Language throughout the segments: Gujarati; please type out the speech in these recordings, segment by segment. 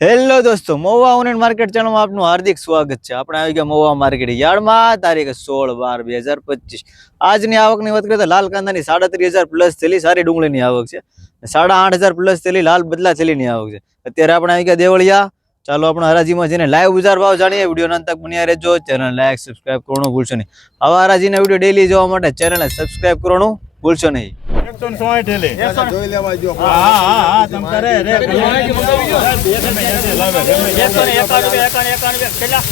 હેલો દોસ્તો, મોવા ઓનલાઈન માર્કેટ ચેનલમાં આપનું હાર્દિક સ્વાગત છે. આપણે આવી ગયા મોવા માર્કેટ યાર્ડમાં, તારીખ સોળ બાર બે હજાર પચીસ. આજની આવકની વાત કરીએ તો લાલ કાંદાની સાડત્રીસ હજાર પ્લસ થયેલી સારી ડુંગળીની આવક છે. સાડા આઠ હજાર પ્લસ થયેલી લાલ બદલા થયેલીની આવક છે. અત્યારે આપણે આવી ગયા દેવળિયા. ચાલો આપણે હરાજીમાં જઈને લાઈવ બજાર ભાવ જાણીએ. વીડિયો અંત તક બન્યા રહેજો. ચેનલ લાઈક સબસ્ક્રાઇબ કરવાનું ભૂલશો નહીં. આવા હરાજીના વીડિયો ડેલી જોવા માટે ચેનલને સબસ્ક્રાઇબ કરવાનું ભૂલશો નહીં. એકસો ને સોળ હેલે. જોઈ લેવા જો હા, હા, હા, તમ કરે રે. એકસો ને એકાણું એકાણું એકાણું કેટલા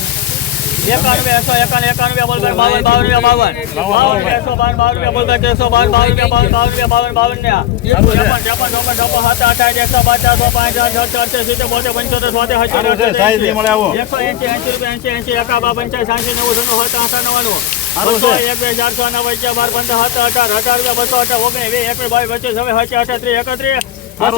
એકાણું એકસો એકાણું એકાણું બોલ ભાઈ બાવન બાવન બાવન બાવન એકસો બાવન બાવન બોલ ભાઈ એકસો બાવન બાવન બાવન બાવન બાવન બાવન ને ત્રેપન ત્રેપન ચોપન ચોપન સાત અઠાવીસ એકસો પાંચ ચારસો પાંચ છ છ સિત્તેર બોતેર પંચોતેર સોતેર આવો. એકસો એંશી એંશી રૂપિયા એંશી એંશી એકા બા પંચાસ સાંસી નેવું સન્નું હતા નવ્વાણું બસો. ચારસો નવ અગિયાર બાર પંદર સત્તર અઢાર અઢાર રૂપિયા બસો અઢાર ઓગણીસ વીસ એકવીસ બાવીસ પચીસ હવે હચી અઠાત્રીસ એકત્રીસ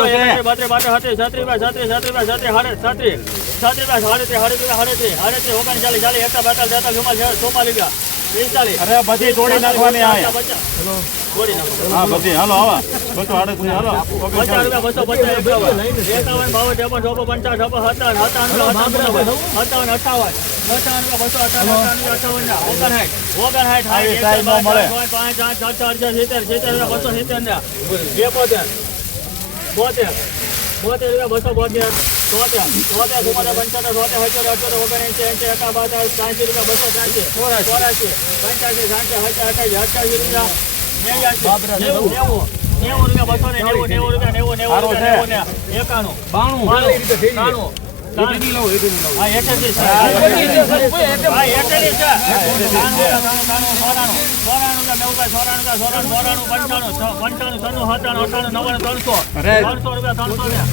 છે. એકત્રીસ બત્રીસ બાત્રીસ છત્રીસ છત્રીસ છત્રીસ છત્રીસ છત્રીસ હાડે છત્રીસ છત્રીસ બાય સાડત્રીસ સાડત્રીસ સાડત્રીસ સાડત્રીસ ઓગણચાલીસ ચાલીસ એકતા બેતાલીસ તેતાલીસ ચુમ્માલીસ ચોમાલીસ ગયા પિસ્તાલીસ અરે બધી તોડી નાખવાની આ. પચાસ, પચાસ. તોડી નાખો હા, બધી. હાલો, આવા. બસો આડત્રીસ, હાલો. પચાસ રૂપિયા બસો પચાસ એકાવન એકાવન બાવન ત્રેપન ચોપન પંચાવન છપ્પન સત્તાવન સત્તાવન સત્તાવન અઠાવન અઠાવન રૂપિયા બસો અઠાવન અઠાવન અઠાવન ના ઓગણસાઠ ઓગણસાઠ સાઠ, સાઈઝ ન એકસો મળે. પાંચ, પાંચ આઠ છ છ અગિયાર સિત્તેર સિત્તેર રૂપિયા બસો સિત્તેર ના એકોતેર બોતેર. બોતેર રૂપિયા બસો બોતેર. તોતેર તોતેર ચુમ્મોતેર પંચોતેર સોતેર હજાર અઠ્યોતેર ઓગણએંસી એંસી એકા બાર ત્યાંસી રૂપિયા બસો ત્યાંસી ચોરાસી. પંચ્યાસી સાઠી હજાર અઠાવીસ અઠાવીસ રૂપિયા. નેવું રૂપિયા ને નેવું નેવું રૂપિયા નેવું નેવું રૂપિયા ને એકાણું બાણું ત્રાણું હા એકેસી છે હા એકેસી છે ત્રાણું, ત્રાણું, ત્રાણું, સોરાણું સોરાણું રૂપિયા પંચાણું છ- ત્રણસો ત્રણસો રૂપિયા ત્રણસો રૂપિયા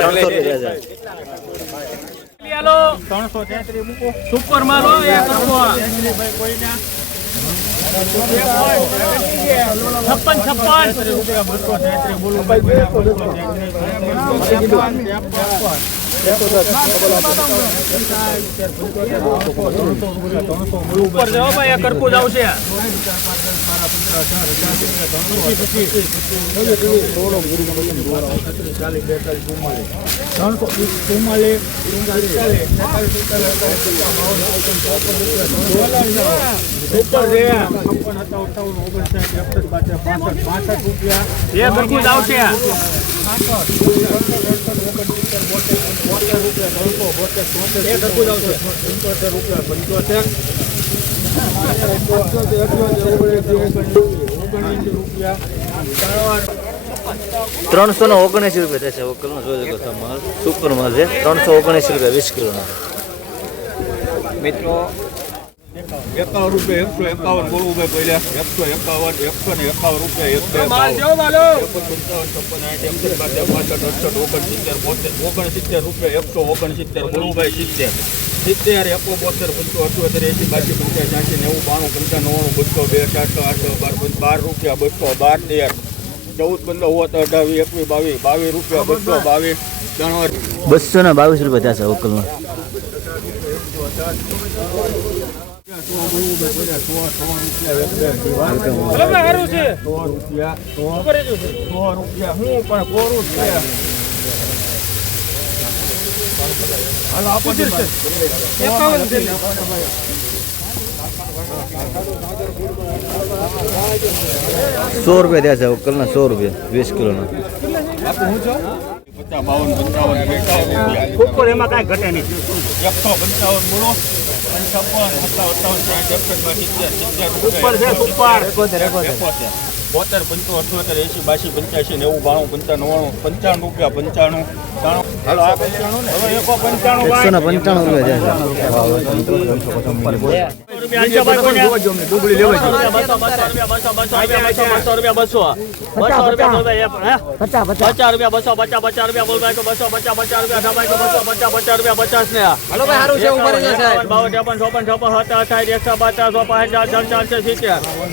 ત્રણસો રૂપિયા થયા છે. રૂપિયા છે ત્રણસો તેત્રીસ મૂકો સુપર માલો એ કરવો છપ્પન છપ્પન ઉપર જવો ભાઈ આ કરપૂજ આવશે એ કરપૂજ આવશે એ કરપૂજ આવશે ત્રણસો ને ઓગણસી રૂપિયા થશે વકલનો જોઈ શકો માલ સુપર માલ છે. ત્રણસો ઓગણસી રૂપિયા વીસ કિલોના. મિત્રો એકાવન રૂપિયા એકસો એકાવન બોલવું ભાઈ પહેલા એકસો એકાવન એકસો ને એકાવન રૂપિયા એકસો પંચાવન ઓગણસિત્તેર રૂપિયા એકસો ઓગણસિત્તેર બોલુભાઈ સિત્તેર. સિત્તેર એકો બોતેર પંચો અઠ્યોતેર એસી બાસી પંચાસ છ્યાસી નેવું બાણું પંચાણું બસો બે ચારસો આઠસો બાર બાર રૂપિયા બસો બાર તેર. ચૌદ પંદર હોત અઢાવી એકવીસ બાવીસ બાવીસ રૂપિયા બસો બાવીસ બસો ને બાવીસ રૂપિયા થશે છે સો રૂપિયા થયા છે વકલના સો રૂપિયા વીસ કિલોના. પચાસ બાવન પંચાવન ઉપર એમાં કાંઈ ઘટે નહીં. એકસો પંચાવન બોલો. પંચાવન સત્તાવન અઠાવન સાઠ એકસઠ સિત્તેર સિત્તેર ઉપર છે ઉપર એકોતેર બોતેર પંચો અઠ્યોતેર એસી બાસી પંચ્યાસી નેવું બાણું પંચાણું પંચાણું રૂપિયા પંચાણું પંચાણું હવે એકો પંચાણું પંચાણું રૂપિયા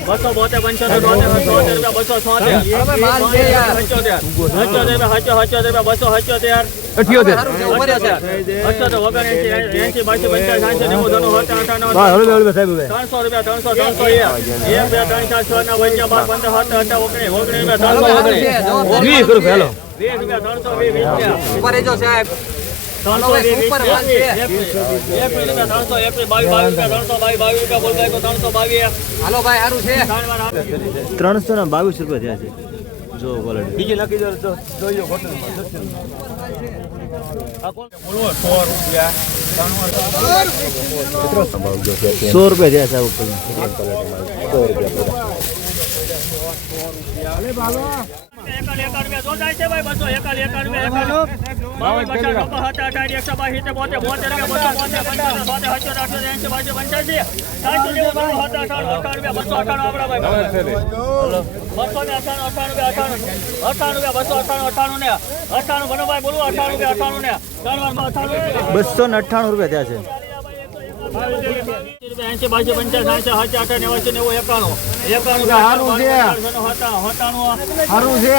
બસો બોતેર પંચોતેર રૂપિયા બસો છોતેર પંચોતેર પંચોતેર રૂપિયા બસો હચોતેર અઠ્યોતેર. ત્રણસો રૂપિયા ત્રણસો ત્રણસો એક. બે ત્રણ ચાર છ બાર પંદર ત્રણસો ઓગણીસ વીસ રૂપિયા ત્રણસો વીસ રૂપિયા. ત્રણસો વીસ વીસ એકવીસ એકવીસ એકવીસ રૂપિયા ત્રણસો એકવીસ બાવીસ બાવીસ ત્રણસો બાવીસ બાવીસ રૂપિયા બોલ ભાઈ ત્રણસો બાવીસ. હાલો ભાઈ સારું છે. ત્રણસો ને બાવીસ રૂપિયા થયા છે. જો ક્વોલિટી બીજી નાખી દો તો જોઈએ હોટલમાં બોલવો સો રૂપિયા. સો રૂપિયા થયા છે સો રૂપિયા બસો ને અઠાણું રૂપિયા થયા છે. એંસી બાસી પંચાસ સાઠ સારું છે. સારું છે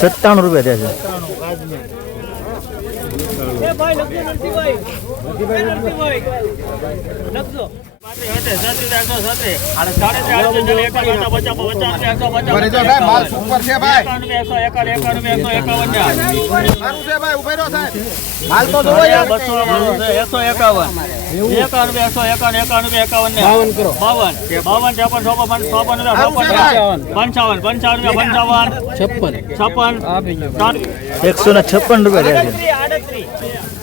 સત્તાણું રૂપિયા થયા છે ભાઈ લખજો. એકસો ને છપ્પન રૂપિયા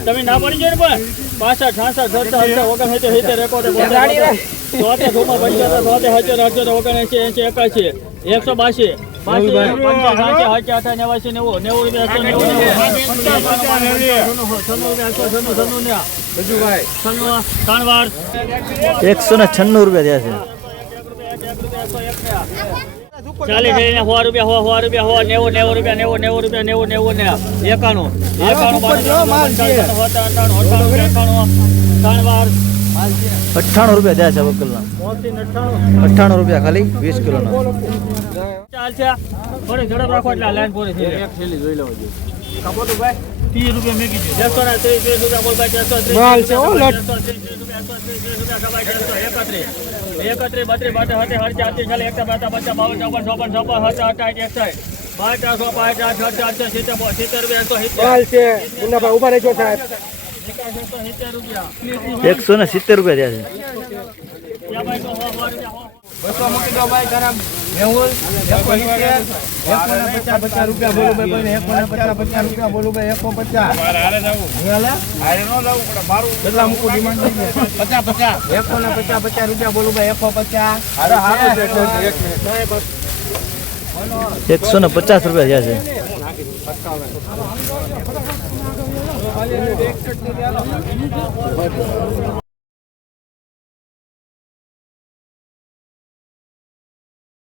તમે ના પડી જાય પણ? પાસઠ છાસઠ સત્તર અઢાર ઓગણસિત્તેર સિત્તેર એકોતેર બોતેર ચોતેર ચોપન પંચોતેર ચોતેર સત્તર અઠ્યોતેર ઓગણએંસી એંસી એકાશી એકસો બાસી. એકસો ને છન્નું ને રૂપિયા થયા છે. ચાલીસ લઈને સો રૂપિયા સો સો રૂપિયા સો નેવું નેવું રૂપિયા નેવું નેવું રૂપિયા નેવું નેવું ને એકાણું. એકાણું અઠાણું રૂપિયા એકાણું ત્રણ વાર અઠ્ઠાણું રૂપિયા થયા છે વકલના. અઠ્ઠાણું રૂપિયા ખાલી વીસ કિલોના. એકત્રીસ. બત્રીસ ચારથી ચાલે બાવન ચોપન ચોપન ચોપન હતા અઠાઠ એકસાઠ. બાર ચારસો પાંચ ચાર છ ચારસો સિત્તેર સિત્તેર રૂપિયા એકસો સિત્તેર. ઊભા રહેજો સાહેબ. એકસો ને સિત્તેર રૂપિયા થયા છે. એકસો ને પચાસ રૂપિયા થયા છે. સત્તાવન.